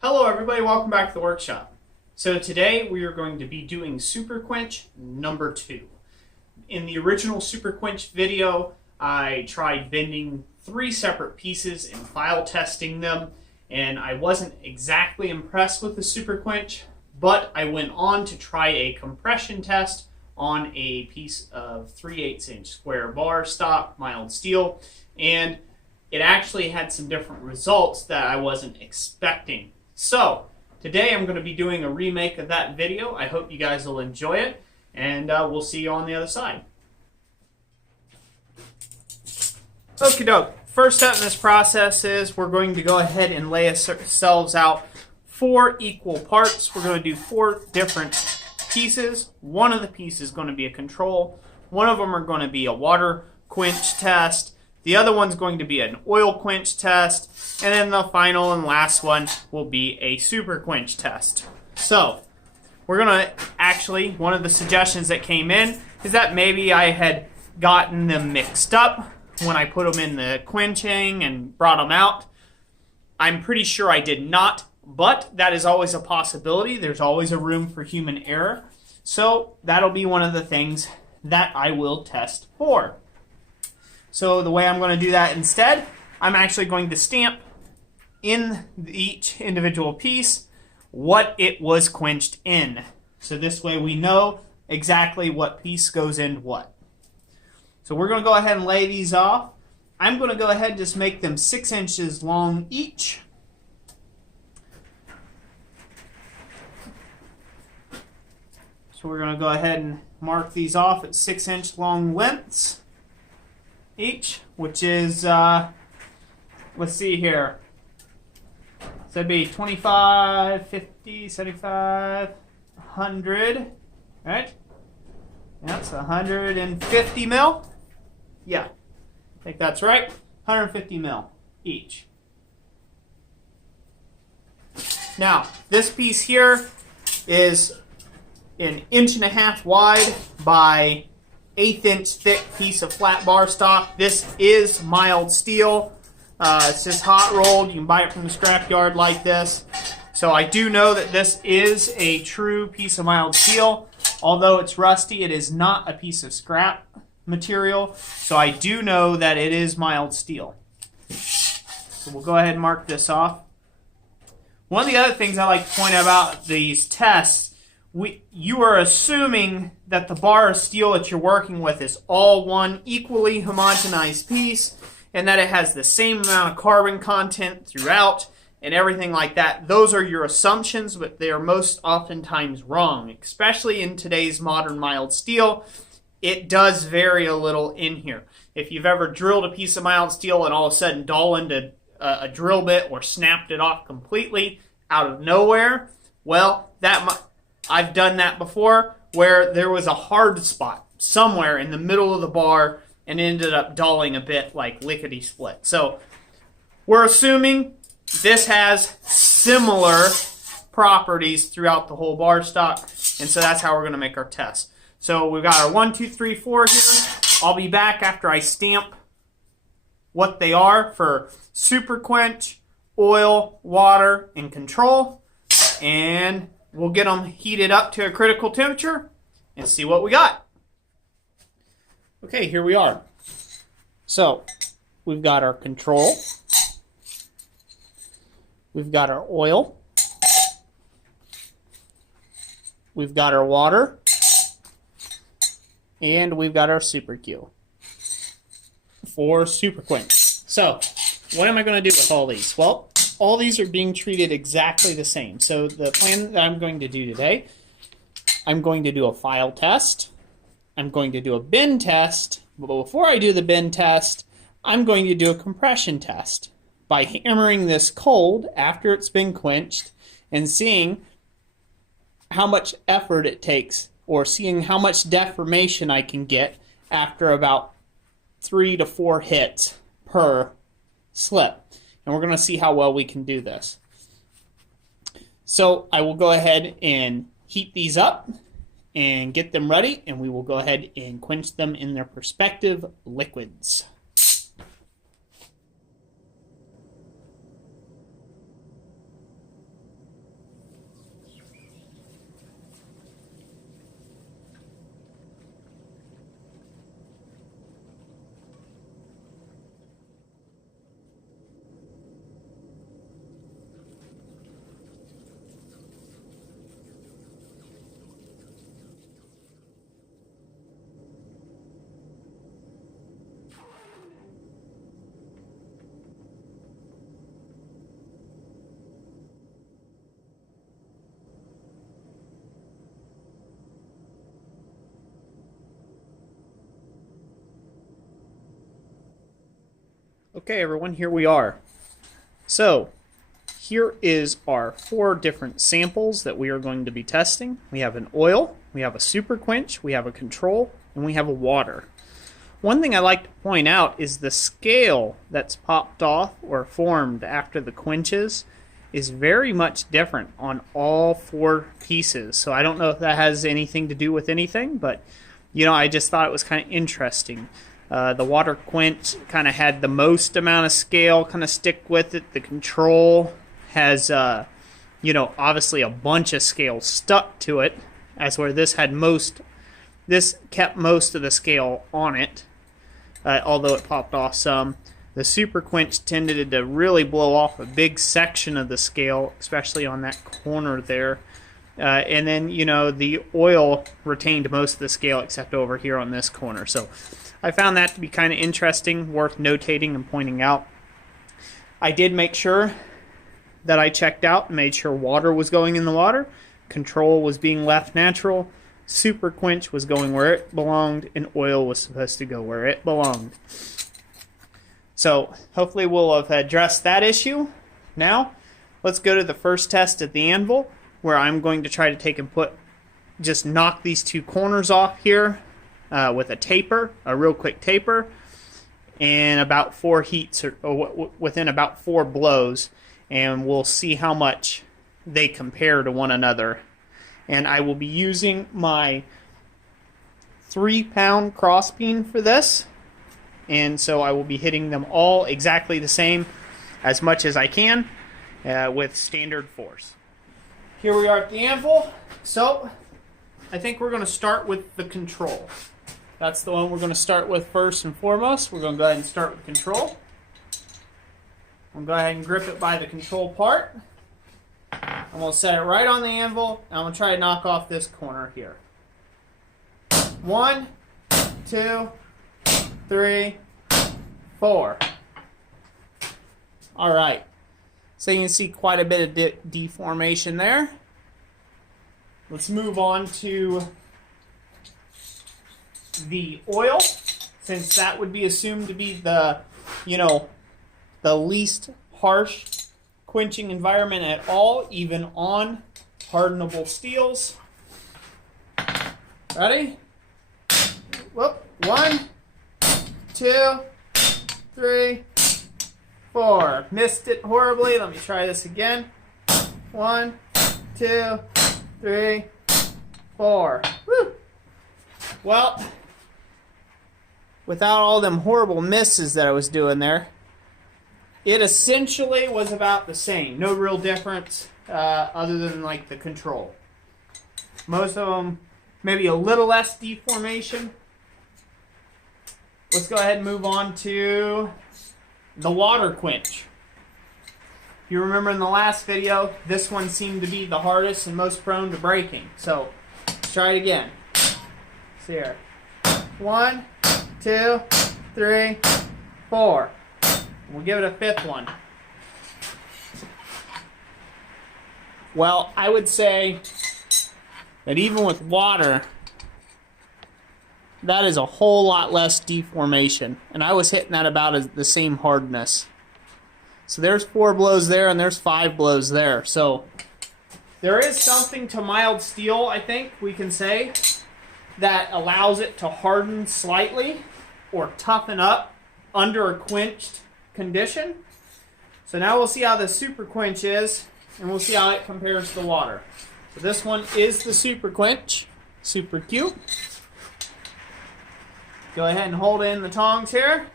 Hello everybody, welcome back to the workshop. So today we are going to be doing Super Quench number 2. In the original Super Quench video, I tried bending 3 separate pieces and file testing them, and I wasn't exactly impressed with the Super Quench, but I went on to try a compression test on a piece of 3/8 inch square bar stock mild steel, and it actually had some different results that I wasn't expecting. So today I'm going to be doing a remake of that video. I hope you guys will enjoy it, and we'll see you on the other side. Okie doke. First step in this process is we're going to go ahead and lay ourselves out 4 equal parts. We're going to do 4 different pieces. One of the pieces is going to be a control. One of them are going to be a water quench test. The other one's going to be an oil quench test. And then the final and last one will be a super quench test. So we're going to actually, one of the suggestions that came in is that maybe I had gotten them mixed up when I put them in the quenching and brought them out. I'm pretty sure I did not, but that is always a possibility. There's always a room for human error. So that'll be one of the things that I will test for. So the way I'm going to do that instead, I'm actually going to stamp in each individual piece what it was quenched in. So this way we know exactly what piece goes in what. So we're going to go ahead and lay these off. I'm going to go ahead and just make them 6 inches long each. So we're going to go ahead and mark these off at 6 inch long lengths each, which is, let's see here. So it'd be 25, 50, 75, 100, right? That's 150 mil. Yeah, I think that's right. 150 mil each. Now, this piece here is an 1.5 inch wide by 1/8 inch thick piece of flat bar stock. This is mild steel. It's just hot rolled. You can buy it from the scrapyard like this. So I do know that this is a true piece of mild steel. Although it's rusty, it is not a piece of scrap material. So I do know that it is mild steel. So we'll go ahead and mark this off. One of the other things I like to point out about these tests, you are assuming that the bar of steel that you're working with is all one equally homogenized piece and that it has the same amount of carbon content throughout and everything like that. Those are your assumptions, but they are most oftentimes wrong, especially in today's modern mild steel. It does vary a little in here. If you've ever drilled a piece of mild steel and all of a sudden dull into a drill bit or snapped it off completely out of nowhere, well, I've done that before where there was a hard spot somewhere in the middle of the bar and ended up dulling a bit like lickety-split. So we're assuming this has similar properties throughout the whole bar stock, and so that's how we're going to make our test. So we've got our 1, 2, 3, 4 here. I'll be back after I stamp what they are for Super Quench, oil, water, and control, and we'll get them heated up to a critical temperature and see what we got. Okay, here we are. So we've got our control. We've got our oil. We've got our water. And we've got our Super Q for Super Quench. So, what am I going to do with all these? Well, all these are being treated exactly the same. So, the plan that I'm going to do today, I'm going to do a file test. I'm going to do a bend test. But before I do the bend test, I'm going to do a compression test by hammering this cold after it's been quenched and seeing how much effort it takes, or seeing how much deformation I can get after about 3 to 4 hits per slip. And we're going to see how well we can do this. So I will go ahead and heat these up and get them ready, and we will go ahead and quench them in their respective liquids. Okay, everyone, here we are. So, here is our 4 different samples that we are going to be testing. We have an oil, we have a super quench, we have a control, and we have a water. One thing I like to point out is the scale that's popped off or formed after the quenches is very much different on all 4 pieces. So I don't know if that has anything to do with anything, but I just thought it was kind of interesting. The water quench kind of had the most amount of scale kind of stick with it. The control has, obviously a bunch of scale stuck to it, as where this kept most of the scale on it, although it popped off some. The super quench tended to really blow off a big section of the scale, especially on that corner there. And then, the oil retained most of the scale except over here on this corner. So I found that to be kind of interesting, worth notating and pointing out. I did make sure that I checked out and made sure water was going in the water, control was being left natural, super quench was going where it belonged, and oil was supposed to go where it belonged. So hopefully we'll have addressed that issue. Now, let's go to the first test at the anvil, where I'm going to try to take and just knock these 2 corners off here with a taper, a real quick taper, and about 4 heats, or within about 4 blows, and we'll see how much they compare to one another. And I will be using my 3-pound crossbeam for this, and so I will be hitting them all exactly the same, as much as I can, with standard force. Here we are at the anvil. So I think we're going to start with the control. That's the one we're going to start with first and foremost. We're going to go ahead and start with control. I'm going to go ahead and grip it by the control part. I'm going to set it right on the anvil, and I'm going to try to knock off this corner here. 1, 2, 3, 4. All right. So you can see quite a bit of deformation there. Let's move on to the oil, since that would be assumed to be the least harsh quenching environment at all, even on hardenable steels. Ready? Whoop. 1, 2, 3, 4. Missed it horribly. Let me try this again. 1, 2, 3, 4. Woo! Well, without all them horrible misses that I was doing there, it essentially was about the same. No real difference other than like the control. Most of them maybe a little less deformation. Let's go ahead and move on to the water quench. If you remember in the last video, this one seemed to be the hardest and most prone to breaking. So let's try it again. See here. 1, 2, 3, 4. We'll give it a 5th one. Well, I would say that even with water, that is a whole lot less deformation. And I was hitting that about the same hardness. So there's 4 blows there, and there's 5 blows there. So there is something to mild steel, I think we can say, that allows it to harden slightly or toughen up under a quenched condition. So now we'll see how the super quench is, and we'll see how it compares to water. So this one is the super quench. Super cute. Go ahead and hold in the tongs here.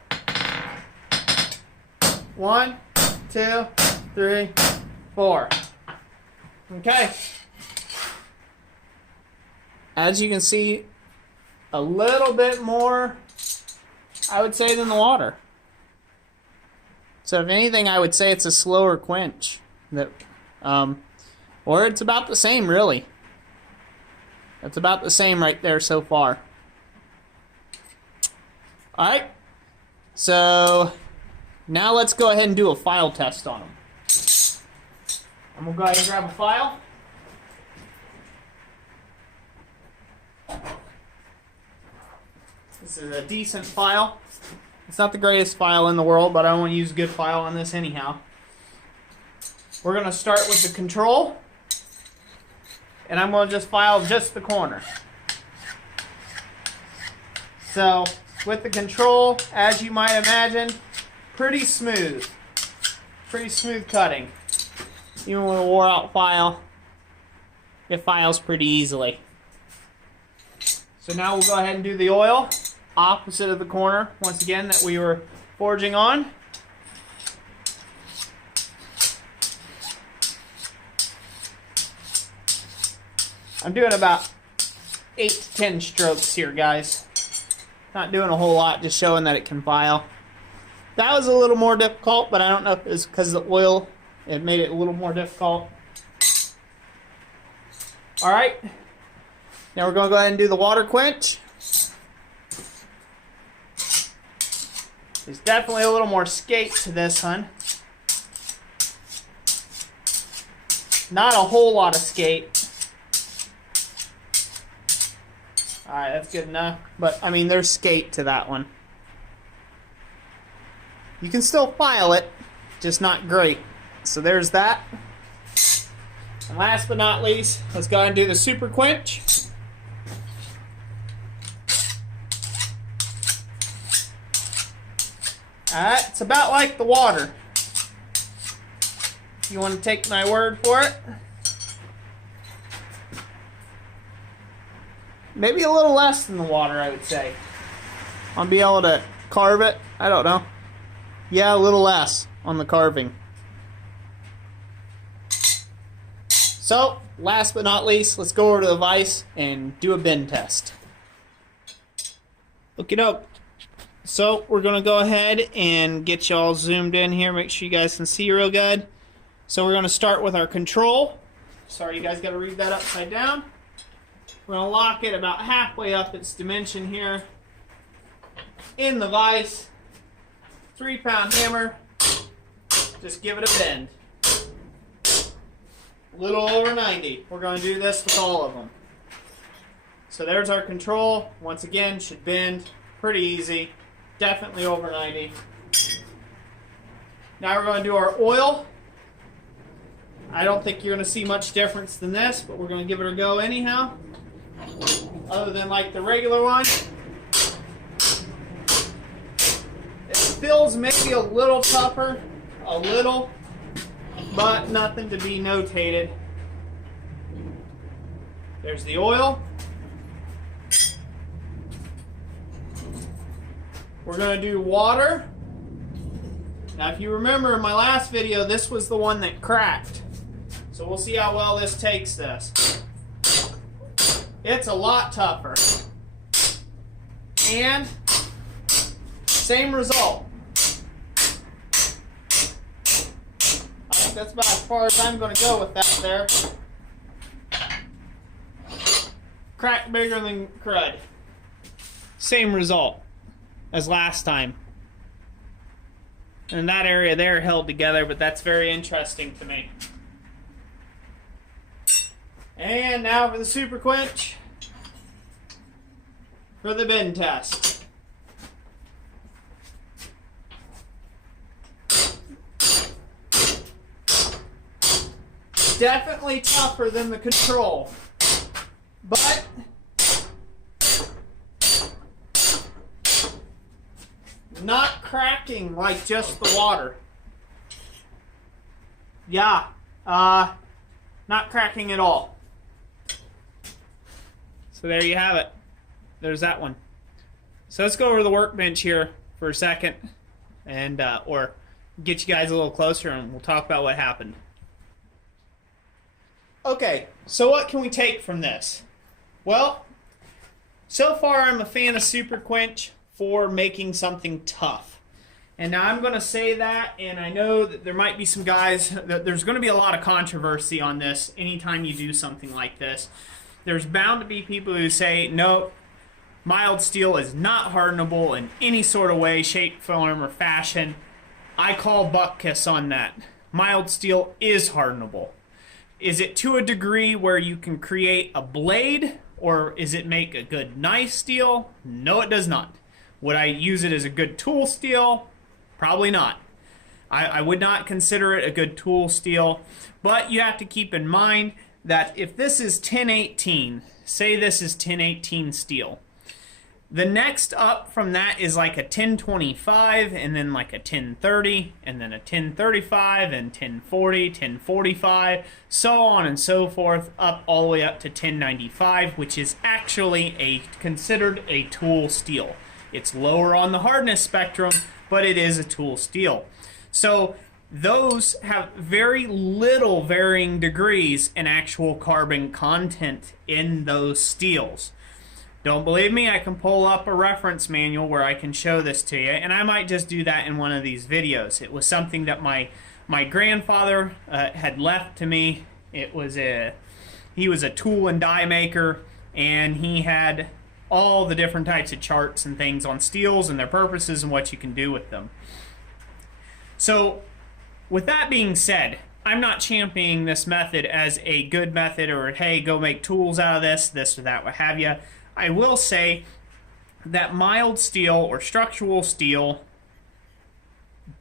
1, 2, 3, 4. Okay. As you can see, a little bit more, I would say, than the water. So if anything, I would say it's a slower quench. Or it's about the same, really. That's about the same right there so far. Alright. So now let's go ahead and do a file test on them. I'm going to go ahead and grab a file. This is a decent file. It's not the greatest file in the world, but I want to use a good file on this anyhow. We're going to start with the control. And I'm going to just file just the corner. So, with the control, as you might imagine, pretty smooth. Pretty smooth cutting. Even with a wore out file, it files pretty easily. So now we'll go ahead and do the oil, opposite of the corner, once again, that we were forging on. I'm doing about 8 to 10 strokes here, guys. Not doing a whole lot, just showing that it can file. That was a little more difficult, but I don't know if it's because of the oil. It made it a little more difficult. Alright. Now we're going to go ahead and do the water quench. There's definitely a little more skate to this one. Not a whole lot of skate. Alright, that's good enough. But, I mean, there's skate to that one. You can still file it, just not great. So there's that. And last but not least, let's go ahead and do the Super Quench. Alright, it's about like the water. You want to take my word for it? Maybe a little less than the water, I would say. I'll be able to carve it. I don't know. Yeah, a little less on the carving. So, last but not least, let's go over to the vise and do a bend test. Okie doke. So, we're going to go ahead and get you all zoomed in here. Make sure you guys can see real good. So, we're going to start with our control. Sorry, you guys got to read that upside down. We're going to lock it about halfway up its dimension here in the vise. 3-pound hammer. Just give it a bend. A little over 90. We're going to do this with all of them. So there's our control. Once again, should bend pretty easy. Definitely over 90. Now we're going to do our oil. I don't think you're going to see much difference than this, but we're going to give it a go anyhow. Other than like the regular one. It feels maybe a little tougher. A little. But nothing to be notated. There's the oil. We're going to do water. Now if you remember in my last video, this was the one that cracked. So we'll see how well this takes this. It's a lot tougher. And same result. I think that's about as far as I'm going to go with that there. Crack bigger than crud. Same result as last time. And that area there held together, but that's very interesting to me. And now for the Super Quench. For the bend test. Definitely tougher than the control. But not cracking like just the water. Yeah, not cracking at all. So there you have it. There's that one. So let's go over to the workbench here for a second, and or get you guys a little closer, and we'll talk about what happened. Okay, so what can we take from this? Well, so far I'm a fan of Super Quench for making something tough. And now I'm going to say that, and I know that there might be some guys, that there's going to be a lot of controversy on this anytime you do something like this. There's bound to be people who say, no, mild steel is not hardenable in any sort of way, shape, form, or fashion. I call butt kiss on that. Mild steel is hardenable. Is it to a degree where you can create a blade, or is it make a good knife steel? No, it does not. Would I use it as a good tool steel? Probably not. I would not consider it a good tool steel, but you have to keep in mind that if this is 1018, say this is 1018 steel, the next up from that is like a 1025, and then like a 1030, and then a 1035, and 1040, 1045, so on and so forth, up all the way up to 1095, which is actually considered a tool steel. It's lower on the hardness spectrum, but it is a tool steel. So those have very little varying degrees in actual carbon content in those steels. Don't believe me? I can pull up a reference manual where I can show this to you, and I might just do that in one of these videos. It was something that my grandfather had left to me. He was a tool and die maker, and he had all the different types of charts and things on steels and their purposes and what you can do with them. So with that being said, I'm not championing this method as a good method, or hey, go make tools out of this or that, what have you. I will say that mild steel or structural steel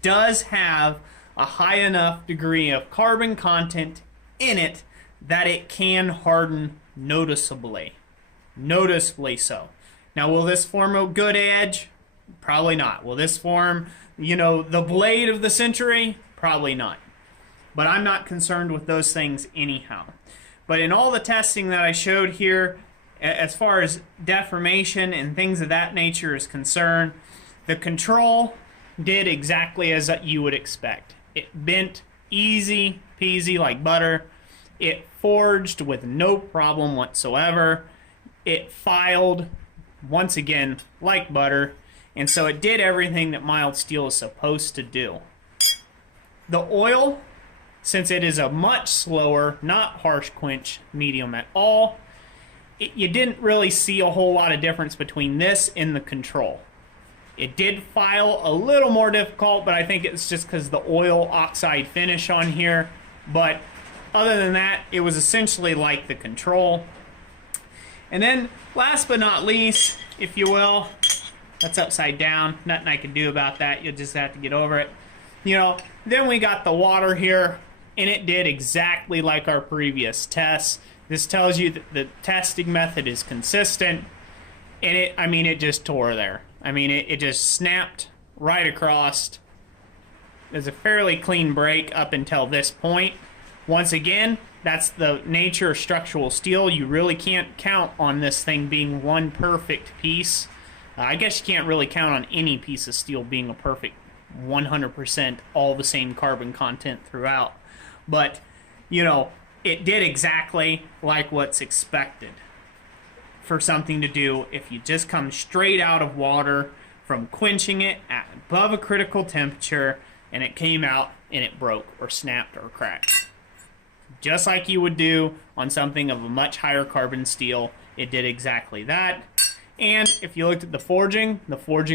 does have a high enough degree of carbon content in it that it can harden noticeably. Noticeably so. Now, will this form a good edge? Probably not. Will this form, the blade of the century? Probably not. But I'm not concerned with those things anyhow. But in all the testing that I showed here, as far as deformation and things of that nature is concerned, the control did exactly as you would expect. It bent easy peasy like butter. It forged with no problem whatsoever. It filed, once again, like butter. And so it did everything that mild steel is supposed to do. The oil, since it is a much slower, not harsh quench medium at all, you didn't really see a whole lot of difference between this and the control. It did file a little more difficult, but I think it's just because the oil oxide finish on here. But other than that, it was essentially like the control. And then, last but not least, if you will, that's upside down. Nothing I can do about that. You'll just have to get over it. Then we got the water here, and it did exactly like our previous tests. This tells you that the testing method is consistent, and it just tore there. It just snapped right across. There's a fairly clean break up until this point. Once again, that's the nature of structural steel. You really can't count on this thing being one perfect piece. I guess you can't really count on any piece of steel being a perfect 100% all the same carbon content throughout. But, it did exactly like what's expected for something to do if you just come straight out of water from quenching it at above a critical temperature, and it came out and it broke or snapped or cracked. Just like you would do on something of a much higher carbon steel, it did exactly that. And if you looked at the forging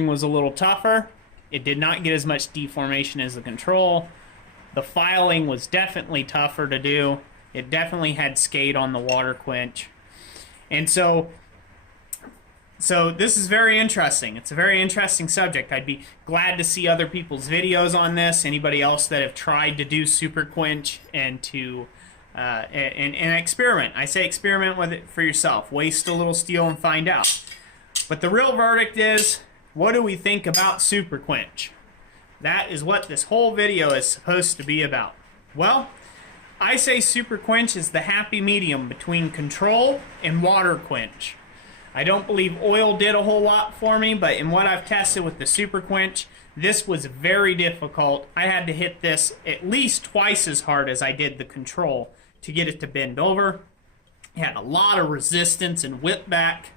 was a little tougher. It did not get as much deformation as the control. The filing was definitely tougher to do. It definitely had skate on the water quench. And so this is very interesting. It's a very interesting subject. I'd be glad to see other people's videos on this. Anybody else that have tried to do Super Quench and to and experiment. I say experiment with it for yourself. Waste a little steel and find out. But the real verdict is, what do we think about Super Quench? That is what this whole video is supposed to be about. Well, I say Super Quench is the happy medium between control and water quench. I don't believe oil did a whole lot for me, but in what I've tested with the Super Quench, this was very difficult. I had to hit this at least twice as hard as I did the control to get it to bend over. It had a lot of resistance and whip back,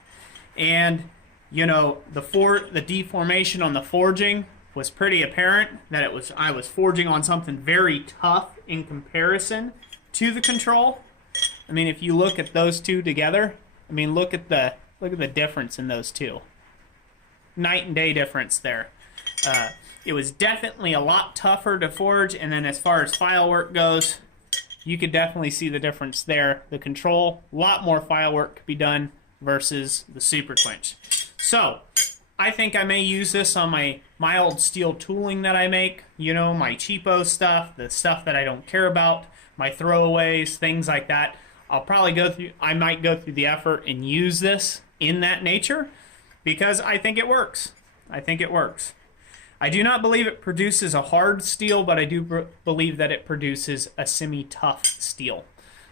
and you know, the deformation on the forging was pretty apparent that I was forging on something very tough in comparison to the control. I mean, if you look at those two together, I mean, look at the difference in those two. Night and day difference there. It was definitely a lot tougher to forge, and then as far as file work goes, you could definitely see the difference there. The control, a lot more file work could be done versus the Super Quench. So, I think I may use this on my mild steel tooling that I make, you know, my cheapo stuff, the stuff that I don't care about, my throwaways, things like that. I might go through the effort and use this in that nature because I think it works. I think it works. I do not believe it produces a hard steel, but I do believe that it produces a semi-tough steel.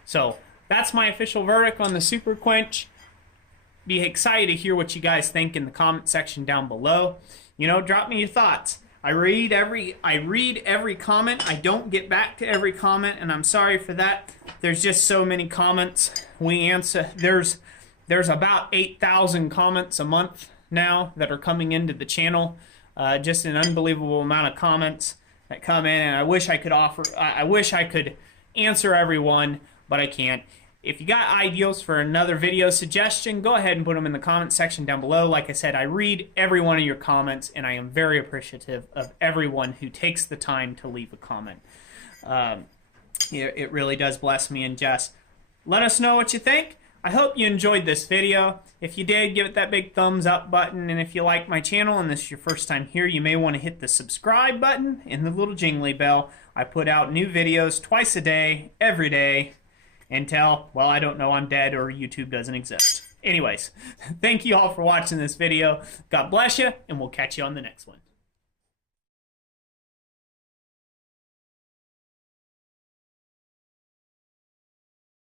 So, that's my official verdict on the Super Quench. Be excited to hear what you guys think in the comment section down below. You know, drop me your thoughts. I read every comment. I don't get back to every comment, and I'm sorry for that. There's just so many comments. We answer. There's about 8,000 comments a month now that are coming into the channel. Just an unbelievable amount of comments that come in, and I wish I could answer everyone, but I can't. If you got ideas for another video suggestion, go ahead and put them in the comment section down below. Like I said, I read every one of your comments, and I am very appreciative of everyone who takes the time to leave a comment. It really does bless me, and just let us know what you think. I hope you enjoyed this video. If you did, give it that big thumbs up button, and if you like my channel and this is your first time here, you may want to hit the subscribe button and the little jingly bell. I put out new videos twice a day, every day, until, well, I don't know, I'm dead or YouTube doesn't exist. Anyways, thank you all for watching this video. God bless you, and we'll catch you on the next one.